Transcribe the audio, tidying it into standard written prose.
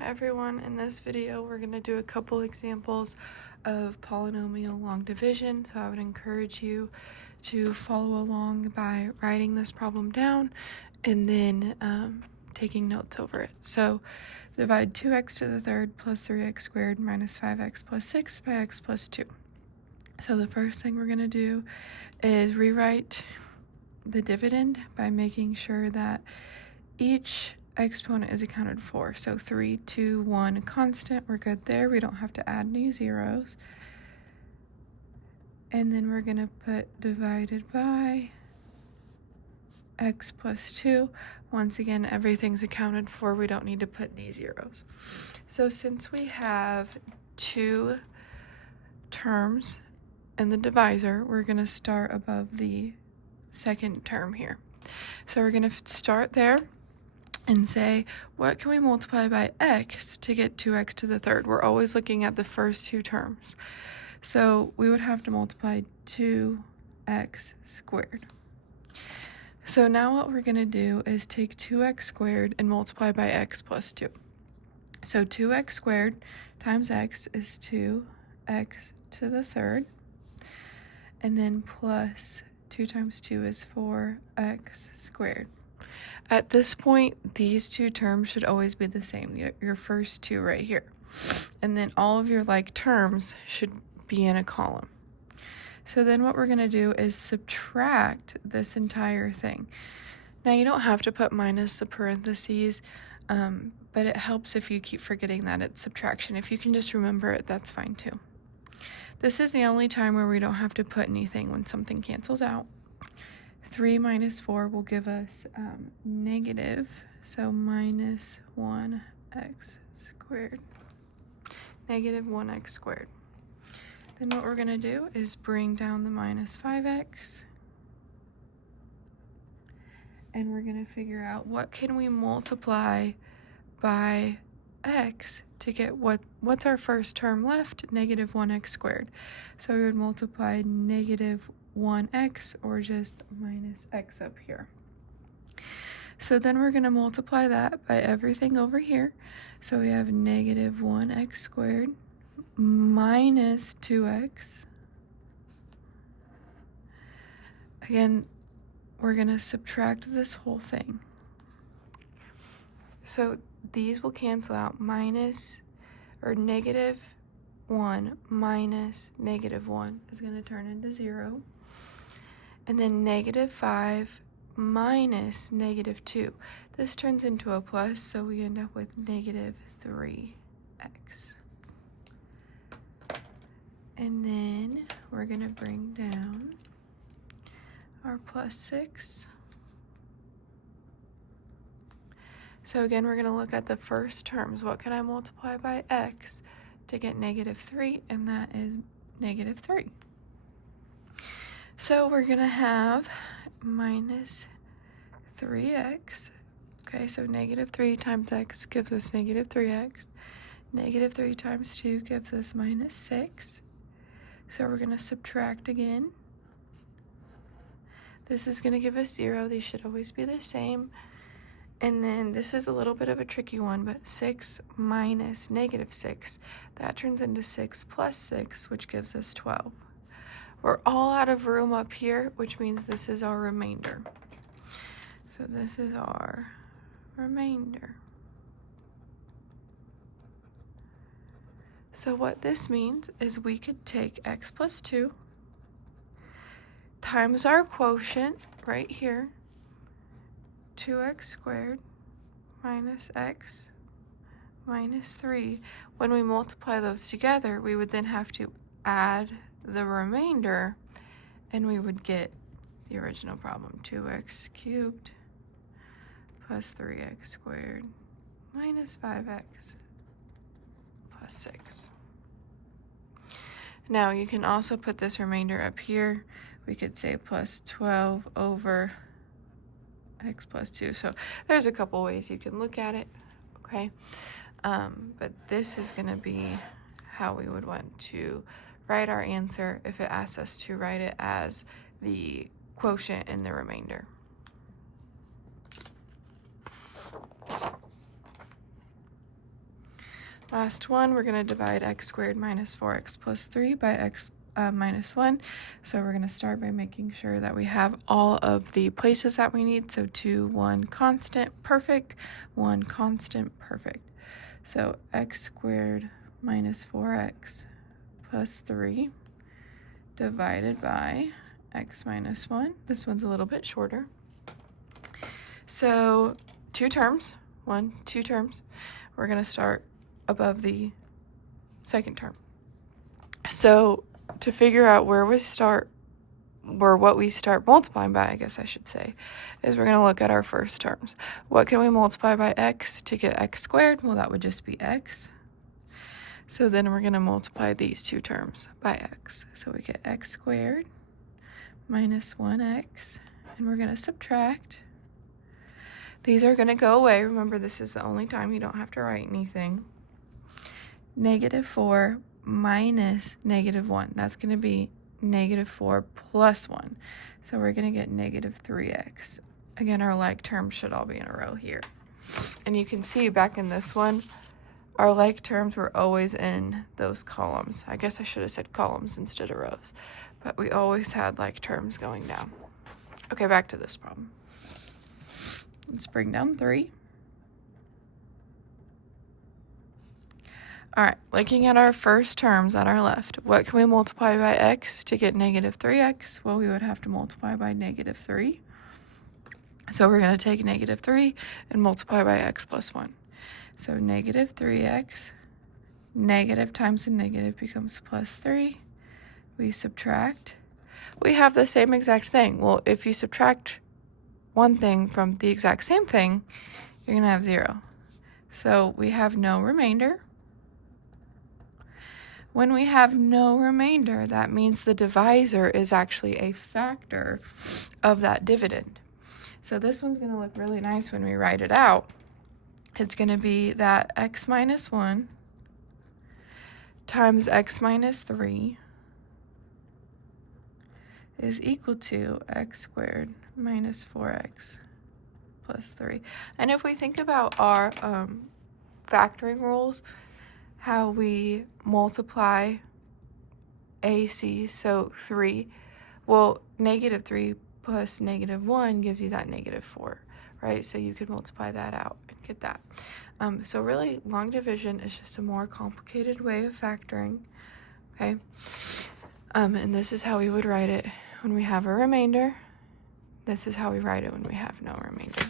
Hi everyone, in this video we're going to do a couple examples of polynomial long division, so I would encourage you to follow along by writing this problem down and then taking notes over it. So divide 2x to the third plus 3x squared minus 5x plus 6 by x plus 2. So the first thing we're going to do is rewrite the dividend by making sure that each exponent is accounted for. So 3, 2, 1 constant, we're good there. We don't have to add any zeros. And then we're going to put divided by x plus 2. Once again, everything's accounted for. We don't need to put any zeros. So since we have two terms in the divisor, we're going to start above the second term here. So we're going to start there and say, what can we multiply by x to get 2x to the third? We're always looking at the first two terms. So we would have to multiply 2x squared. So now what we're going to do is take 2x squared and multiply by x plus 2. So 2x squared times x is 2x to the third. And then plus 2 times 2 is 4x squared. At this point, these two terms should always be the same, your first two right here. And then all of your like terms should be in a column. So then what we're going to do is subtract this entire thing. Now you don't have to put minus the parentheses, but it helps if you keep forgetting that it's subtraction. If you can just remember it, that's fine too. This is the only time where we don't have to put anything when something cancels out. 3 minus 4 will give us negative, so minus 1x squared. Negative 1x squared. Then what we're going to do is bring down the minus 5x. And we're going to figure out what can we multiply by x to get what's our first term left? Negative 1x squared. So we would multiply negative 1x or just minus x up here. So then we're going to multiply that by everything over here. So we have negative 1x squared minus 2x. Again, we're going to subtract this whole thing. So these will cancel out. Minus or negative 1 minus negative 1 is going to turn into 0. And then negative 5 minus negative 2. This turns into a plus, so we end up with negative 3x. And then we're going to bring down our plus 6. So again, we're going to look at the first terms. What can I multiply by x to get negative 3? And that is negative 3. So we're going to have minus 3x. Okay, so negative 3 times x gives us negative 3x. Negative 3 times 2 gives us minus 6. So we're going to subtract again. This is going to give us 0. These should always be the same. And then this is a little bit of a tricky one, but 6 minus negative 6, that turns into 6 plus 6, which gives us 12. We're all out of room up here, which means this is our remainder. So this is our remainder. So what this means is we could take x plus 2 times our quotient right here, 2x squared minus x minus 3. When we multiply those together, we would then have to add the remainder, and we would get the original problem, 2x cubed plus 3x squared minus 5x plus 6. Now you can also put this remainder up here. We could say plus 12 over x plus 2. So there's a couple ways you can look at it, okay? But this is going to be how we would want to write our answer if it asks us to write it as the quotient and the remainder. Last one, we're going to divide x squared minus 4x plus 3 by x minus 1. So we're going to start by making sure that we have all of the places that we need. So 2, 1 constant, perfect, 1 constant, perfect. So x squared minus 4x plus 3 divided by x minus 1. This one's a little bit shorter. So 2 terms, 2 terms. We're going to start above the second term. So to figure out where we start, or what we start multiplying by, I guess I should say, is we're going to look at our first terms. What can we multiply by x to get x squared? Well, that would just be x. So then we're going to multiply these 2 terms by x. So we get x squared minus 1x, and we're going to subtract. These are going to go away. Remember, this is the only time you don't have to write anything. Negative 4 minus negative 1. That's going to be negative 4 plus 1. So we're going to get negative 3x. Again, our like terms should all be in a row here. And you can see back in this one, our like terms were always in those columns. I guess I should have said columns instead of rows. But we always had like terms going down. Okay, back to this problem. Let's bring down 3. All right, looking at our first terms on our left, what can we multiply by x to get negative 3x? Well, we would have to multiply by negative 3. So we're going to take negative 3 and multiply by x plus 1. So negative 3x, negative times a negative becomes plus 3. We subtract. We have the same exact thing. Well, if you subtract one thing from the exact same thing, you're going to have 0. So we have no remainder. When we have no remainder, that means the divisor is actually a factor of that dividend. So this one's going to look really nice when we write it out. It's going to be that x minus 1 times x minus 3 is equal to x squared minus 4x plus 3. And if we think about our factoring rules, how we multiply AC, so 3, well, negative 3 plus negative 1 gives you that negative 4, right? So you could multiply that out and get that. So really, long division is just a more complicated way of factoring, okay? And this is how we would write it when we have a remainder. This is how we write it when we have no remainder.